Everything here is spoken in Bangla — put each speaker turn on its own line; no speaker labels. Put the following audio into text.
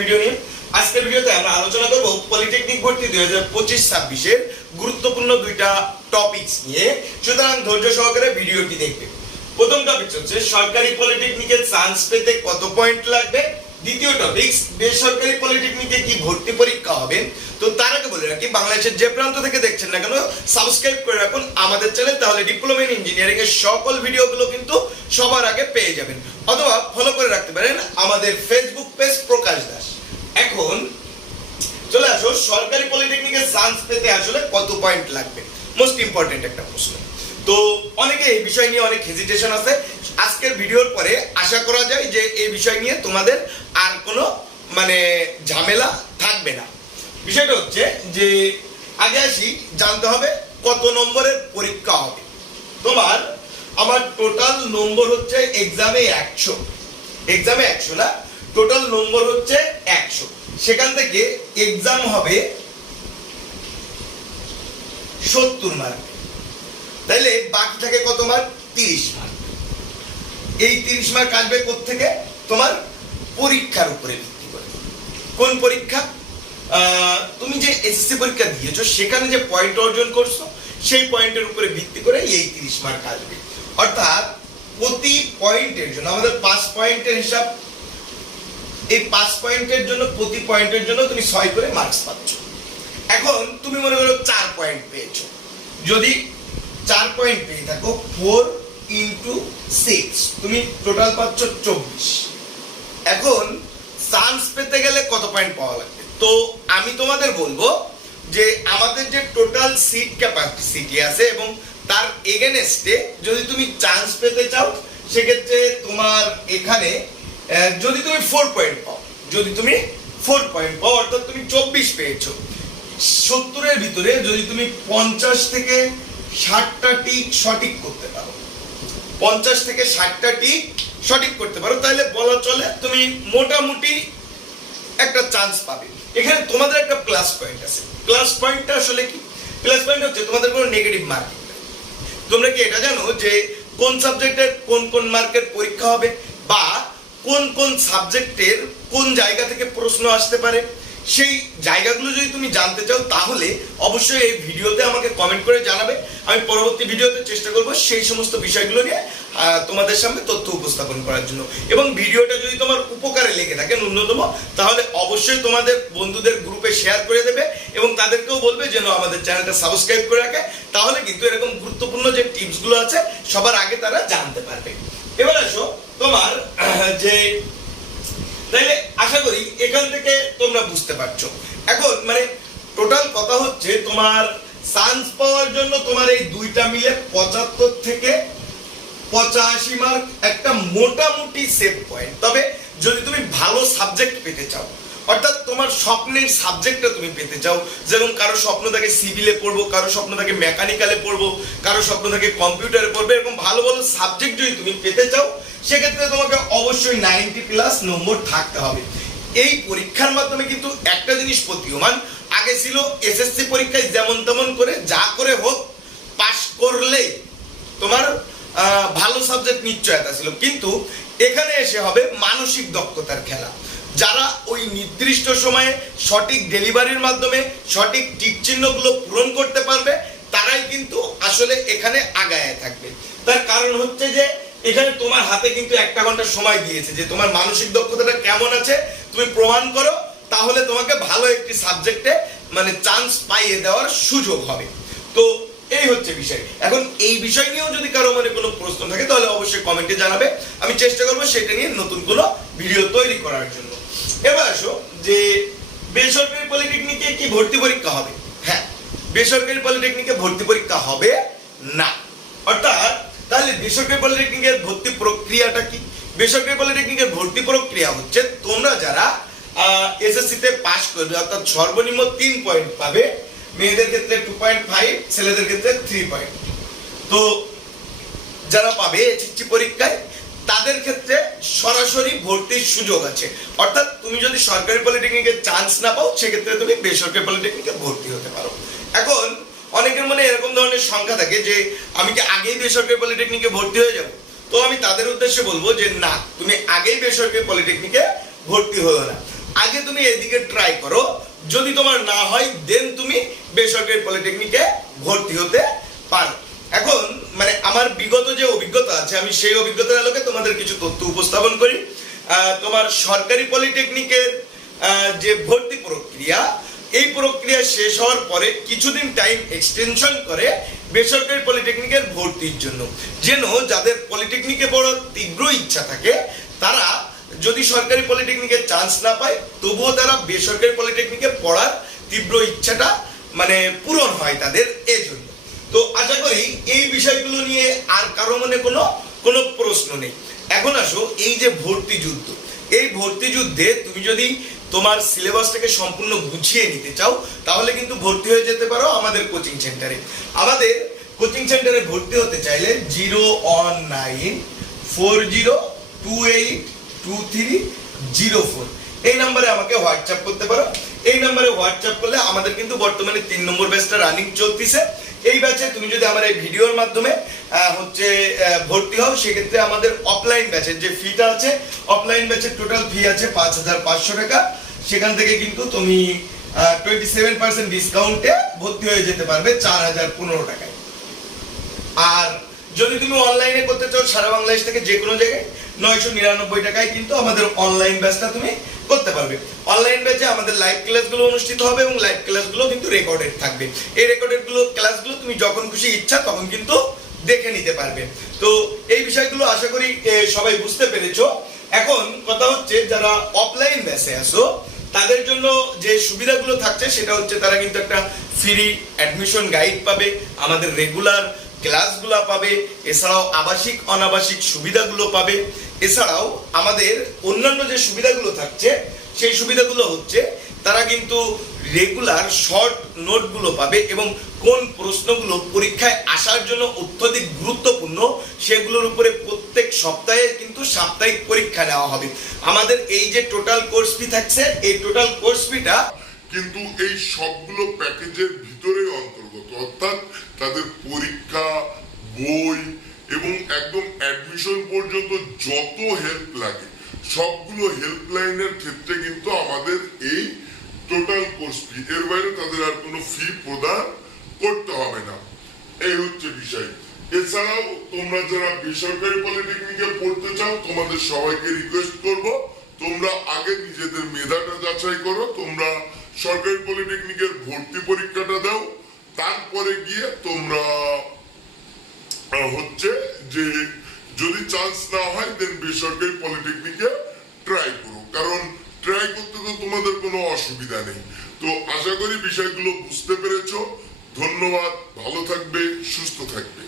ভিডিও নিয়ে। ভিডিওতে আলোচনা করব পলিটেকনিক ভর্তি দুই হাজার পঁচিশ গুরুত্বপূর্ণ দুইটা নিয়ে। সুতরাং ধৈর্য সহকারে ভিডিওটি দেখবে। প্রথম টপিক সরকারি পলিটেকনিকের চান্স পেতে কত পয়েন্ট লাগবে? দ্বিতীয় টপিক বেসরকারি পলিটেকনিকে কি ভর্তি পরীক্ষা হবে? তো তার আগে বলে রাখি, বাংলাদেশের যে প্রান্ত থেকে দেখছেন না কেন সাবস্ক্রাইব করে রাখুন আমাদের চ্যানেল তাহলে ডিপ্লোমা ইন ইঞ্জিনিয়ারিং এর সকল ভিডিওগুলো কিন্তু সবার আগে পেয়ে যাবেন। অথবা ফলো করে রাখতে পারেন আমাদের ফেসবুক পেজ প্রকাশ দাস। এখন, চলে আসো, সরকারি পলিটেকনিকের চান্স পেতে আসলে কত পয়েন্ট লাগবে? মোস্ট ইম্পর্টেন্ট একটা প্রশ্ন। তো অনেকে এই বিষয় নিয়ে অনেক হেজিটেশন আছে। আজকের ভিডিওর পরে আশা করা যায় যে এই বিষয় নিয়ে তোমাদের আর কোনো মানে ঝামেলা থাকবে না। বিষয়টা হচ্ছে যে আগে আসি, জানতে হবে কত নম্বরের পরীক্ষা হবে। তোমার আমার টোটাল নম্বর হচ্ছে এক্সামে একশো। এক্সামে একশো না টোটাল নম্বর হচ্ছে একশো। সেখান থেকে এক্সাম হবে সত্তর মার্ক তাইলে বাকি থাকে কত মার্ক তিরিশ মার্ক এই তিরিশ মার্ক আসবে থেকে তোমার পরীক্ষার উপরে ভিত্তি করে। কোন পরীক্ষা? তুমি যে এসএসসি পরীক্ষা দিয়েছ, সেখানে যে পয়েন্ট অর্জন করছ, সেই পয়েন্টের উপরে ভিত্তি করে এই তিরিশ মার্ক আসবে। অর্থাৎ প্রতি পয়েন্টের জন্য, আমাদের পাঁচ পয়েন্টের হিসাব, এই পাঁচ পয়েন্টের জন্য, প্রতি পয়েন্টের জন্য তুমি ছয় করে মার্কস পাচ্ছ। এখন তুমি মনে করো চার পয়েন্ট পেয়েছ। যদি চার পয়েন্ট পেয়ে থাকো ফোর ইন্টু সিক্স তুমি টোটাল পাচ্ছ চব্বিশ। এখন চান্স পেতে গেলে কত পয়েন্ট পাওয়া লাগবে? তো আমি তোমাদের বলব যে আমাদের যে টোটাল সিট ক্যাপাসিটি আছে এবং তার এগেনস্টে যদি তুমি চান্স পেতে চাও, সেক্ষেত্রে তোমার এখানে যদি তুমি ফোর পয়েন্ট পাও, যদি তুমি ফোর পয়েন্ট পাও, অর্থাৎ তুমি চব্বিশ পেয়েছ। সত্তরের ভিতরে যদি তুমি পঞ্চাশ থেকে ষাটটা টিক সঠিক করতে পারো। পঞ্চাশ থেকে ষাটটা টিক সঠিক করতে পারো। তাহলে বলা চলে তুমি মোটামুটি একটা চান্স পাবে। এখানে তোমাদের একটা প্লাস পয়েন্ট আছে। প্লাস পয়েন্টটা আসলে কি? প্লাস পয়েন্ট হচ্ছে তোমাদের কোনো নেগেটিভ মার্কিং তোমরা কি এটা জানো যে কোন সাবজেক্টের কোন কোন মার্কের পরীক্ষা হবে? বা কোন কোন সাবজেক্টের কোন জায়গা থেকে প্রশ্ন আসতে পারে? সেই জায়গাগুলো যদি তুমি জানতে চাও, তাহলে অবশ্যই এই ভিডিওতে আমাকে কমেন্ট করে জানাবে। আমি পরবর্তী ভিডিওতে চেষ্টা করব সেই সমস্ত বিষয়গুলো নিয়ে তোমাদের সামনে তথ্য উপস্থাপন করার জন্য। এবং ভিডিওটা যদি তোমার উপকারে লেগে থাকে ন্যূনতম, তাহলে অবশ্যই তোমাদের বন্ধুদের গ্রুপে শেয়ার করে দেবে এবং তাদেরকেও বলবে যেন আমাদের চ্যানেলটা সাবস্ক্রাইব করে রাখে। তাহলে কিন্তু এরকম গুরুত্বপূর্ণ যে টিপসগুলো আছে, সবার আগে তারা জানতে পারবে। এবার আসো তোমার যে তাইলে আশা করি এখান থেকে তোমরা বুঝতে পারছ। এখন মানে টোটাল কথা হচ্ছে তোমার সায়েন্স পাওয়ার জন্য তোমার এই দুইটা মিলে পঁচাত্তর থেকে পঁচাশি মার্ক একটা মোটামুটি সেফ পয়েন্ট তবে যদি তুমি ভালো সাবজেক্ট পেতে চাও অর্থাৎ তোমার স্বপ্নের সাবজেক্টটা তুমি পেতে চাও। যেমন কারও স্বপ্ন থাকে সিভিলে পড়ব, কারও স্বপ্ন থাকে মেকানিক্যালে পড়ব, কারও স্বপ্ন থাকে কম্পিউটারে পড়বে, এরকম ভালো ভালো সাবজেক্ট যদি তুমি পেতে চাও, সেক্ষেত্রে তোমাকে অবশ্যই নাইনটি প্লাস নম্বর থাকতে হবে। এই পরীক্ষার মাধ্যমে কিন্তু একটা জিনিস প্রতীয়মান, আগে ছিল এসএসসি পরীক্ষায় যেমন তেমন করে যা করে হোক, পাশ করলে তোমার ভালো সাবজেক্ট নিশ্চয়তা ছিল। কিন্তু এখানে এসে হবে মানসিক দক্ষতার খেলা। যারা ওই নির্দিষ্ট সময়ে সঠিক ডেলিভারির মাধ্যমে সঠিক টিক চিহ্নগুলো পূরণ করতে পারবে, তারাই কিন্তু আসলে এখানে আগায় থাকবে। তার কারণ হচ্ছে যে, এখানে তোমার হাতে কিন্তু একটা ঘণ্টা সময় দিয়েছে যে তোমার মানসিক দক্ষতাটা কেমন আছে, তুমি প্রমাণ করো, তাহলে তোমাকে ভালো একটি সাবজেক্টে মানে চান্স পাইয়ে দেওয়ার সুযোগ হবে। তো এই হচ্ছে বিষয়। এখন এই বিষয় নিয়েও যদি কারও মনে কোনো প্রশ্ন থাকে, তাহলে অবশ্যই কমেন্টে জানাবে। আমি চেষ্টা করব সেটা নিয়ে নতুন কোনো ভিডিও তৈরি করার জন্য। এবার আসো যে বেসরকারি পলিটেকনিকে কি ভর্তি পরীক্ষা হবে? হ্যাঁ বেসরকারি পলিটেকনিকে ভর্তি পরীক্ষা হবে না। অর্থাৎ, তাহলে বেসরকারি পলিটেকনিকের ভর্তি প্রক্রিয়াটা কি? বেসরকারি পলিটেকনিকের ভর্তি প্রক্রিয়া হচ্ছে তোমরা যারা এসএসসি তে পাশ করবে, অর্থাৎ সর্বনিম্ন তিন পয়েন্ট পাবে, মেয়েদের ক্ষেত্রে টু পয়েন্ট ফাইভ ছেলেদের ক্ষেত্রে থ্রি পয়েন্ট তো, যারা পাবে এইচএসসি পরীক্ষায় তাদের ক্ষেত্রে সরাসরি ভর্তির সুযোগ আছে। অর্থাৎ তুমি যদি সরকারি পলিটেকনিকে চান্স না পাও, সেক্ষেত্রে তুমি বেসরকারি পলিটেকনিকে ভর্তি হতে পারো। এখন অনেকের মনে এরকম ধরনের সংখ্যা থাকে যে, আমি কি আগেই বেসরকারি পলিটেকনিকে ভর্তি হয়ে যাব? তো আমি তাদের উদ্দেশ্যে বলব যে, না, তুমি আগেই বেসরকারি পলিটেকনিকে ভর্তি হলো না। আগে তুমি এদিকে ট্রাই করো। যদি তোমার না হয় দেন তুমি বেসরকারি পলিটেকনিকে ভর্তি হতে পারো। এখন মানে আমার বিগত যে অভিজ্ঞতা আছে, আমি সেই অভিজ্ঞতার আলোকে তোমাদের কিছু তথ্য উপস্থাপন করি। তোমার সরকারি পলিটেকনিকের যে ভর্তি প্রক্রিয়া, এই প্রক্রিয়া শেষ হওয়ার পরে কিছুদিন টাইম এক্সটেনশন করে বেসরকারি পলিটেকনিকের ভর্তির জন্য। যেন যাদের পলিটেকনিকে পড়ার তীব্র ইচ্ছা থাকে, তারা যদি সরকারি পলিটেকনিকে চান্স না পায়, তবুও তারা বেসরকারি পলিটেকনিকে পড়ার তীব্র ইচ্ছাটা মানে পূরণ হয় তাদের এই জন্য তো আশা করি এই বিষয়গুলো নিয়ে আর কারও মনে কোনো কোনো প্রশ্ন নেই। এখন আসো, এই যে ভর্তি যুদ্ধ। এই ভর্তি যুদ্ধে তুমি যদি তোমার সিলেবাসটাকে সম্পূর্ণ গুছিয়ে নিতে চাও, তাহলে কিন্তু ভর্তি হয়ে যেতে পারো আমাদের কোচিং সেন্টারে। আমাদের কোচিং সেন্টারে ভর্তি হতে চাইলে zero one nine four zero two eight two three zero four. এই নাম্বারে আমাকে হোয়াটসঅ্যাপ করতে পারো। এই নাম্বারে হোয়াটসঅ্যাপ করলে আমাদের কিন্তু বর্তমানে তিন নম্বর ব্যাচটা রানিং চলতেছে। এই ব্যাচে তুমি যদি আমার এই ভিডিওর মাধ্যমে হচ্ছে ভর্তি হও, সেক্ষেত্রে আমাদের অফলাইন ব্যাচের যে ফিটা আছে অফলাইন ব্যাচের টোটাল ফি আছে পাঁচ হাজার পাঁচশো টাকা। সেখান থেকে কিন্তু তুমি টোয়েন্টি সেভেন পার্সেন্ট ডিসকাউন্টে ভর্তি হয়ে যেতে পারবে চার হাজার পনেরো টাকায়। আর যদি তুমি অনলাইনে করতে চাও, সারা বাংলাদেশ থেকে যে কোনো জায়গায়, নয়শো নিরানব্বই টাকায় কিন্তু আমাদের অনলাইন ব্যাচটা তুমি করতে পারবে। অনলাইন ব্যাচে আমাদের লাইভ ক্লাসগুলো অনুষ্ঠিত হবে এবং লাইভ ক্লাসগুলো কিন্তু রেকর্ডেড থাকবে। এই রেকর্ডেডগুলো ক্লাসগুলো তুমি যখন খুশি ইচ্ছা তখন কিন্তু দেখে নিতে পারবে। তো এই বিষয়গুলো আশা করি সবাই বুঝতে পেরেছ। এখন কথা হচ্ছে, যারা অফলাইন ব্যাচে আসো তাদের জন্য যে সুবিধাগুলো থাকছে, সেটা হচ্ছে তারা কিন্তু একটা ফ্রি অ্যাডমিশন গাইড পাবে। আমাদের রেগুলার ক্লাসগুলো পাবে, এছাড়াও আবাসিক, অনাবাসিক সুবিধাগুলো পাবে। এছাড়াও আমাদের অন্যান্য যে সুবিধাগুলো থাকছে, সেই সুবিধাগুলো হচ্ছে, তারা কিন্তু রেগুলার শর্ট নোটগুলো পাবে এবং কোন প্রশ্নগুলো পরীক্ষায় আসার জন্য অত্যধিক গুরুত্বপূর্ণ, সেগুলোর উপরে প্রত্যেক সপ্তাহে কিন্তু সাপ্তাহিক পরীক্ষা নেওয়া হবে। আমাদের এই যে টোটাল কোর্স ফি থাকছে, এই টোটাল কোর্স ফিটা
কিন্তু এই সবগুলো প্যাকেজের ভিতরে অন্তর্গত অর্থাৎ তাদের পরীক্ষা, বই এবং একদম অ্যাডমিশন পর্যন্ত যত হেল্প লাগে, সবগুলো হেল্পলাইনের ক্ষেত্রে কিন্তু আমাদের এই টোটাল কোর্স ফি এর বাইরে তাদের আর কোনো ফি প্রদান করতে হবে না। এই হচ্ছে বিষয়। এছাড়াও তোমরা যারা বেসরকারি পলিটেকনিকে পড়তে চাও, তোমাদের সবাইকে রিকোয়েস্ট করব, তোমরা আগে নিজেদের মেধাটা যাচাই করো, তোমরা সরকারি পলিটেকনিকের ভর্তি পরীক্ষাটা দাও তারপরে গিয়ে তোমরা হচ্ছে যে যদি চান্স না হয় দেন বেসরকারি পলিটেকনিকে ট্রাই করো। কারণ ট্রাই করতে তো তোমাদের কোনো অসুবিধা নেই। তো আশা করি বিষয়গুলো বুঝতে পেরেছ। ধন্যবাদ, ভালো থাকবে, সুস্থ থাকবে।